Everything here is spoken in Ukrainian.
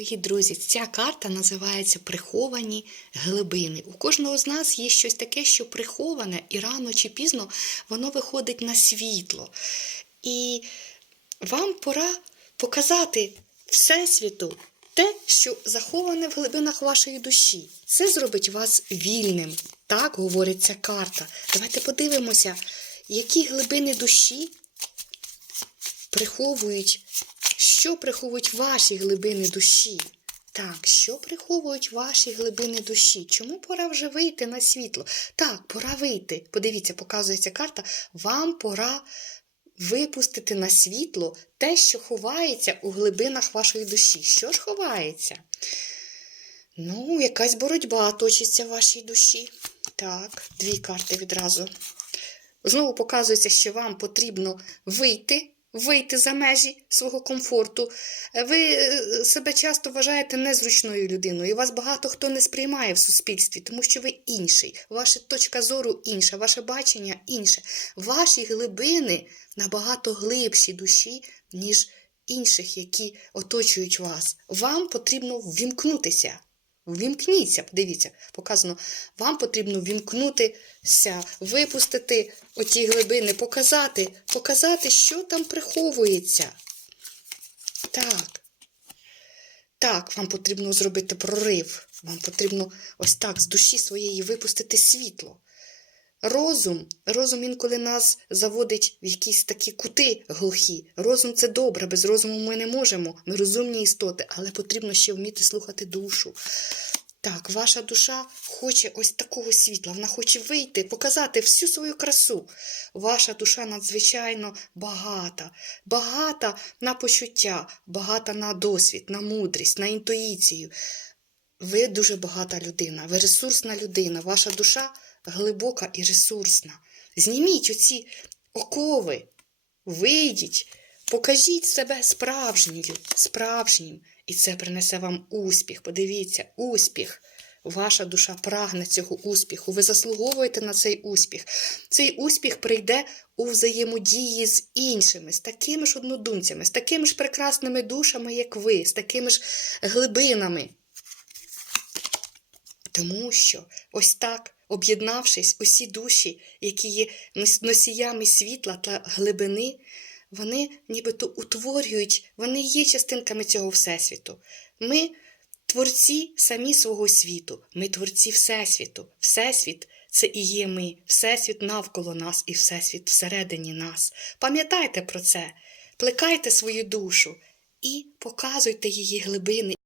Дорогі друзі, ця карта називається Приховані глибини. У кожного з нас є щось таке, що приховане, і рано чи пізно воно виходить на світло. І вам пора показати Всесвіту те, що заховане в глибинах вашої душі. Це зробить вас вільним. Так говорить ця карта. Давайте подивимося, які глибини душі приховують, що приховують ваші глибини душі. Так, що приховують ваші глибини душі? Чому пора вже вийти на світло? Так, пора вийти. Подивіться, показується карта. Вам пора випустити на світло те, що ховається у глибинах вашої душі. Що ж ховається? Ну, якась боротьба точиться в вашій душі. Так, дві карти відразу. Знову показується, що вам потрібно вийти, вийти за межі свого комфорту. Ви е, себе часто вважаєте незручною людиною, і вас багато хто не сприймає в суспільстві, тому що ви інший, ваша точка зору інша, ваше бачення інше. Ваші глибини набагато глибші душі, ніж інших, які оточують вас. Вам потрібно ввімкнутися. Ввімкніться, подивіться, показано, вам потрібно вімкнутися, випустити оті глибини, показати, показати, що там приховується. Так. Так, вам потрібно зробити прорив. Вам потрібно ось так з душі своєї випустити світло. Розум, розум інколи нас заводить в якісь такі кути глухі. Розум це добре, без розуму ми не можемо. Ми розумні істоти, але потрібно ще вміти слухати душу. Так, ваша душа хоче ось такого світла, вона хоче вийти, показати всю свою красу. Ваша душа надзвичайно багата, багата на почуття, багата на досвід, на мудрість, на інтуїцію. Ви дуже багата людина, ви ресурсна людина, ваша душа глибока і ресурсна. Зніміть оці окови, вийдіть, покажіть себе справжньою, справжнім, і це принесе вам успіх. Подивіться, успіх. Ваша душа прагне цього успіху. Ви заслуговуєте на цей успіх. Цей успіх прийде у взаємодії з іншими, з такими ж однодумцями, з такими ж прекрасними душами, як ви, з такими ж глибинами. Тому що ось так, об'єднавшись, усі душі, які є носіями світла та глибини, вони нібито утворюють, вони є частинками цього Всесвіту. Ми творці самі свого світу, ми творці Всесвіту. Всесвіт це і є ми, Всесвіт навколо нас і Всесвіт всередині нас. Пам'ятайте про це, плекайте свою душу і показуйте її глибини.